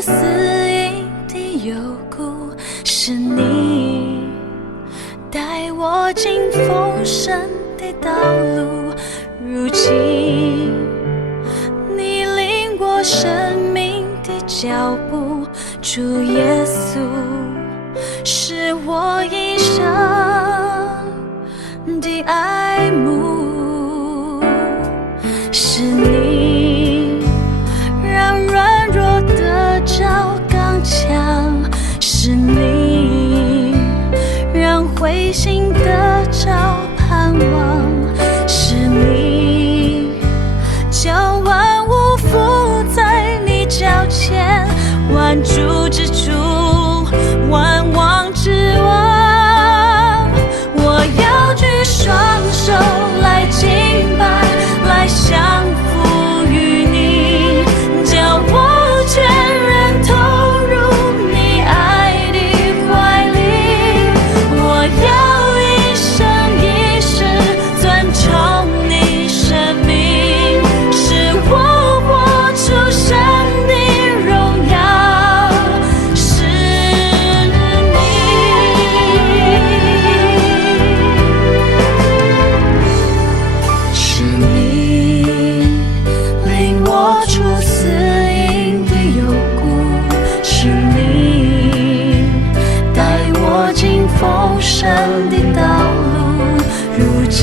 出死荫的幽谷，是你带我经丰盛的道路。如今你领我生命的脚步，主耶稣是我一生的爱慕，是你让软弱得着刚强，是你让灰心得着盼望，是你叫万物伏在你脚前，万主之主，万王之王。我要举双手来敬拜，来降服于你，叫我全然投入你爱的怀里。我要一生一世尊崇你生命，使我活出神的荣耀，是你，是你领我出死荫的幽谷，是你带我经丰盛的道路。如今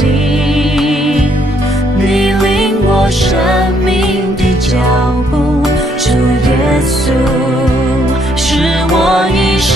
你领我生命的脚步，主耶稣是我一生